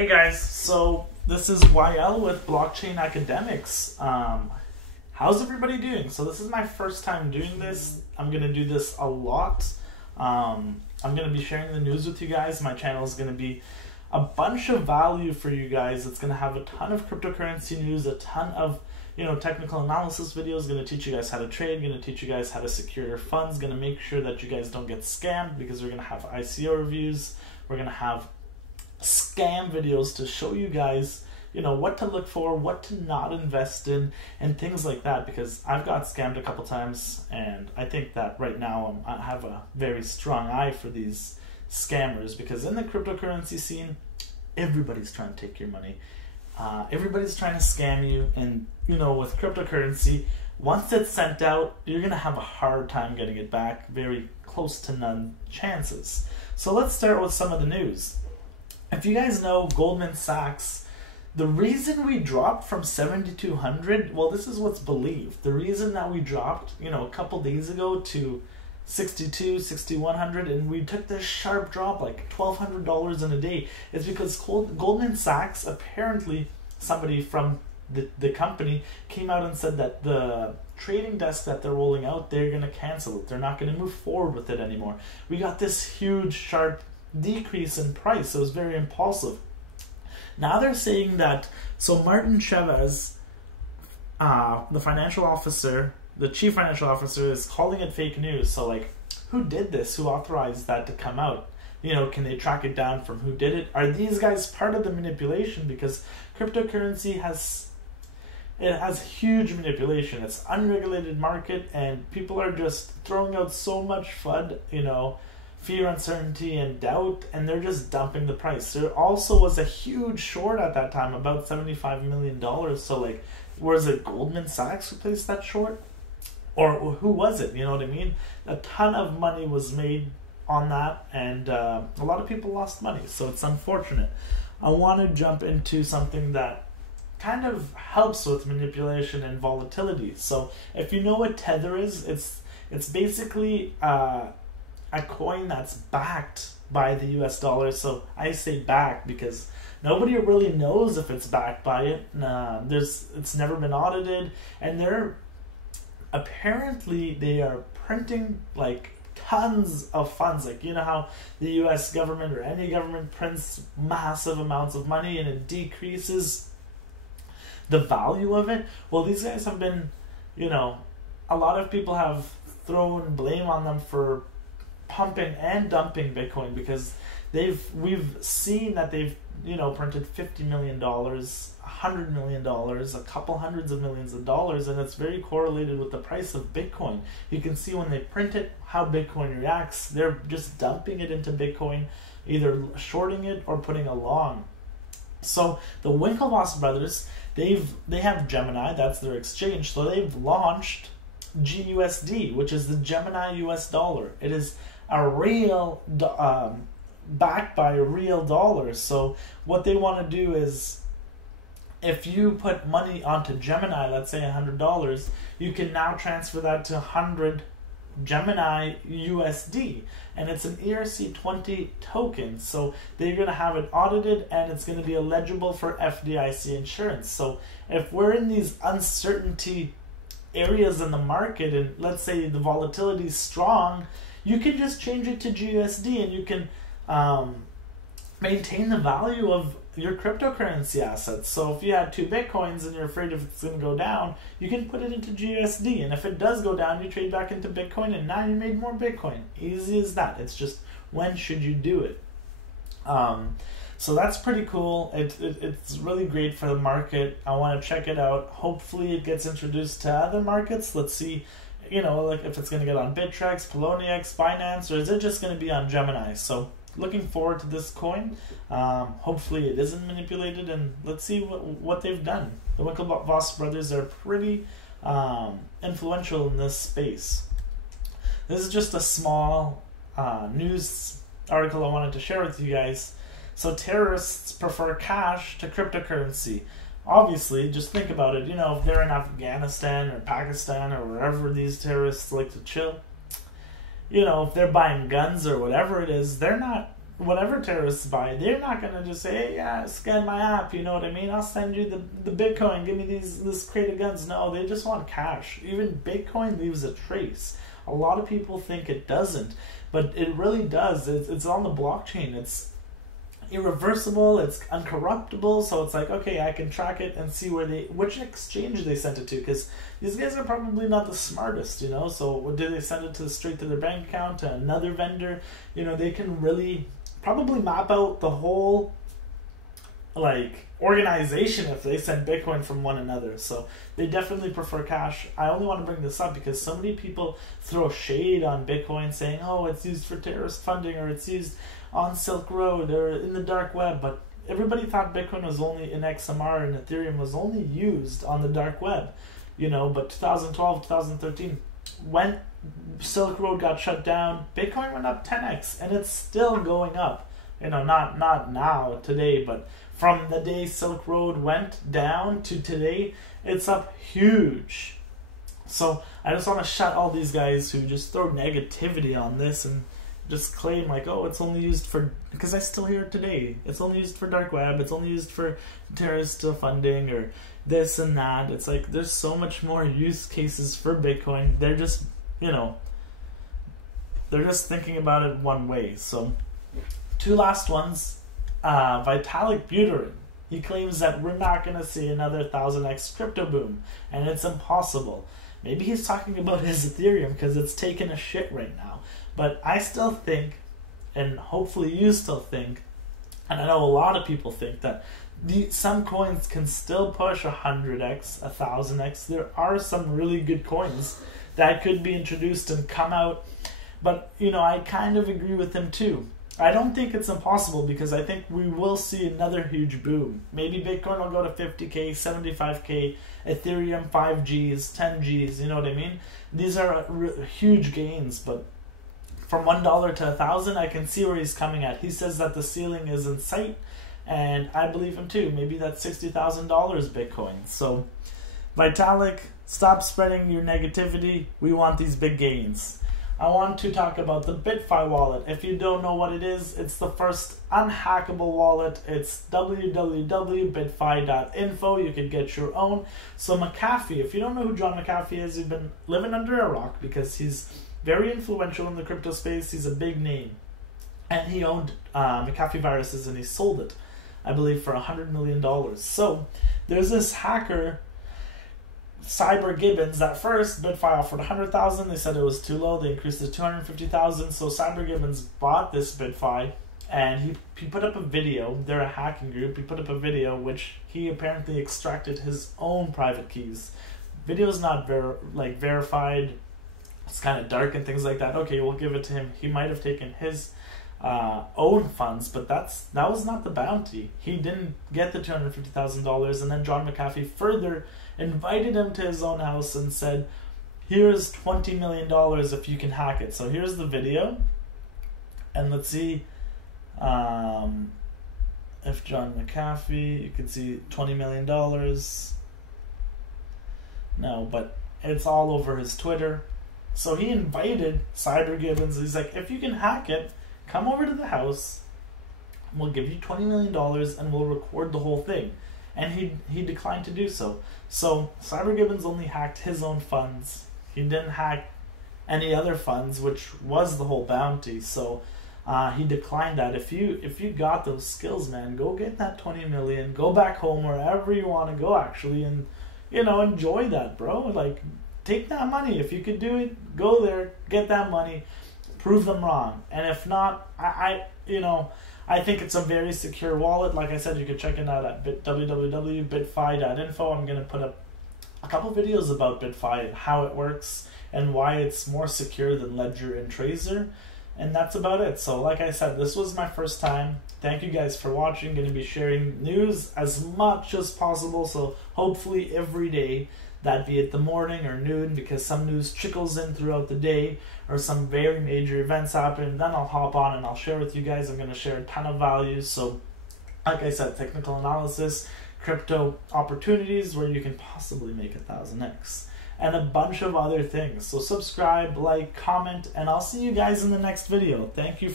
Hey guys, so this is YL with Blockchain Academics. How's everybody doing? So this is my first time doing this. I'm going to do this a lot. I'm going to be sharing the news with you guys. My channel is going to be a bunch of value for you guys. It's going to have a ton of cryptocurrency news, a ton of technical analysis videos, going to teach you guys how to trade, going to teach you guys how to secure your funds, going to make sure that you guys don't get scammed because we're going to have ICO reviews. We're going to have scam videos to show you guys what to look for, what to not invest in, and things like that, because I've got scammed a couple times, and I think that right now I have a very strong eye for these scammers, because in the cryptocurrency scene, everybody's trying to take your money. Everybody's trying to scam you, and with cryptocurrency, once it's sent out, you're going to have a hard time getting it back, very close to none chances. So let's start with some of the news. If you guys know Goldman Sachs, the reason we dropped from 7,200, well, this is what's believed. The reason that we dropped, a couple days ago to 62, 6,100, and we took this sharp drop, like $1,200 in a day, is because Goldman Sachs, apparently somebody from the company came out and said that the trading desk that they're rolling out, they're going to cancel it. They're not going to move forward with it anymore. We got this huge, sharp decrease in price, so it was very impulsive. Now they're saying that, so Martin Chavez, the financial officer, the chief financial officer, is calling it fake news. So like, who did this? Who authorized that to come out? Can they track it down from who did it? Are these guys part of the manipulation? Because cryptocurrency has huge manipulation. It's unregulated market, and people are just throwing out so much FUD, fear, uncertainty, and doubt, and they're just dumping the price. There also was a huge short at that time, about $75 million. So like, was it Goldman Sachs who placed that short? Or who was it? You know what I mean? A ton of money was made on that, and a lot of people lost money, so it's unfortunate. I want to jump into something that kind of helps with manipulation and volatility. So if you know what Tether is, it's basically a coin that's backed by the US dollar. So I say backed because nobody really knows if it's backed by it. It's never been audited, and apparently they are printing like tons of funds. Like, how the US government or any government prints massive amounts of money and it decreases the value of it. Well, these guys have been, a lot of people have thrown blame on them for pumping and dumping Bitcoin, because we've seen that they've printed $50 million, $100 million, a couple hundreds of millions of dollars, and it's very correlated with the price of Bitcoin. You can see when they print it how Bitcoin reacts. They're just dumping it into Bitcoin, either shorting it or putting a long. So the Winklevoss brothers, they have Gemini, that's their exchange, so they've launched GUSD, which is the Gemini US dollar. It is a real backed by a real dollar. So what they want to do is, if you put money onto Gemini, let's say $100, you can now transfer that to 100 Gemini USD, and it's an ERC20 token. So they're going to have it audited, and it's going to be eligible for FDIC insurance. So if we're in these uncertainty areas in the market, and let's say the volatility is strong, you can just change it to GUSD, and you can maintain the value of your cryptocurrency assets. So if you had 2 Bitcoins and you're afraid if it's going to go down, you can put it into GUSD, and if it does go down, you trade back into Bitcoin, and now you made more Bitcoin. Easy as that. It's just, when should you do it? So that's pretty cool. It's really great for the market. I want to check it out. Hopefully it gets introduced to other markets. Let's see, like if it's going to get on Bittrex, Poloniex, Binance, or is it just going to be on Gemini? So looking forward to this coin. Hopefully it isn't manipulated, and let's see what they've done. The Winklevoss brothers are pretty influential in this space. This is just a small news article I wanted to share with you guys. So terrorists prefer cash to cryptocurrency. Obviously, just think about it. If they're in Afghanistan or Pakistan or wherever these terrorists like to chill, if they're buying guns or whatever it is, they're not whatever terrorists buy, they're not going to just say, hey, yeah, scan my app, you know what I mean? I'll send you the Bitcoin, give me this crate of guns. No, they just want cash. Even Bitcoin leaves a trace. A lot of people think it doesn't, but it really does. It's on the blockchain. It's irreversible, it's uncorruptible, so it's like, okay, I can track it and see which exchange they sent it to, because these guys are probably not the smartest, you know, so did they send it straight to their bank account, to another vendor? You know, they can really probably map out the whole, like, organization if they send Bitcoin from one another, so they definitely prefer cash. I only want to bring this up because so many people throw shade on Bitcoin saying, oh, it's used for terrorist funding, or it's used on Silk Road or in the dark web, but everybody thought Bitcoin was only in XMR and Ethereum was only used on the dark web, you know, but 2012, 2013, when Silk Road got shut down, Bitcoin went up 10x, and it's still going up, you know, not now, today, but from the day Silk Road went down to today, it's up huge. So I just want to shut all these guys who just throw negativity on this and just claim like, oh, it's only used for, because I still hear it today, it's only used for dark web, it's only used for terrorist funding or this and that. It's like, there's so much more use cases for Bitcoin. They're just, you know, they're just thinking about it one way. So 2 last ones. Vitalik Buterin, he claims that we're not going to see another 1000x crypto boom, and it's impossible. Maybe he's talking about his Ethereum because it's taking a shit right now. But I still think, and hopefully you still think, and I know a lot of people think, that some coins can still push 100x, 1000x. There are some really good coins that could be introduced and come out. But, you know, I kind of agree with him too. I don't think it's impossible, because I think we will see another huge boom. Maybe Bitcoin will go to 50k, 75k, Ethereum 5Gs, 10Gs, you know what I mean? These are huge gains, but from $1 to 1,000, I can see where he's coming at. He says that the ceiling is in sight, and I believe him too. Maybe that's $60,000 Bitcoin. So, Vitalik, stop spreading your negativity. We want these big gains. I want to talk about the BitFi wallet. If you don't know what it is, it's the first unhackable wallet. It's www.bitfi.info. You can get your own. So McAfee, if you don't know who John McAfee is, you've been living under a rock, because he's very influential in the crypto space. He's a big name. And he owned McAfee Viruses, and he sold it, I believe, for $100 million. So there's this hacker, Cyber Gibbons. At first, BitFi offered $100,000. They said it was too low. They increased it to $250,000. So Cyber Gibbons bought this BitFi, and he put up a video. They're a hacking group. He put up a video which he apparently extracted his own private keys. Video's not verified. It's kind of dark and things like that. Okay, we'll give it to him. He might have taken his own funds, but that was not the bounty. He didn't get the $250,000, and then John McAfee further invited him to his own house and said, here's $20 million if you can hack it. So here's the video, and let's see if John McAfee, you can see $20 million. No, but it's all over his Twitter. So he invited Cyber Gibbons. He's like, if you can hack it, come over to the house, we'll give you $20 million and we'll record the whole thing. And he declined to do so. So Cyber Gibbons only hacked his own funds. He didn't hack any other funds, which was the whole bounty. So he declined that. If you got those skills, man, go get that 20 million. Go back home, wherever you want to go, actually, and, you know, enjoy that, bro. Like, take that money. If you could do it, go there, get that money, prove them wrong. And if not, I think it's a very secure wallet. Like I said, you can check it out at www.bitfi.info. I'm going to put up a couple videos about BitFi and how it works and why it's more secure than Ledger and Trezor. And that's about it. So like I said, this was my first time. Thank you guys for watching. Going to be sharing news as much as possible. So hopefully every day, that be it the morning or noon, because some news trickles in throughout the day or some very major events happen. Then I'll hop on and I'll share with you guys. I'm going to share a ton of values. So like I said, technical analysis, crypto opportunities where you can possibly make 1000x, and a bunch of other things. So subscribe, like, comment, and I'll see you guys in the next video. Thank you.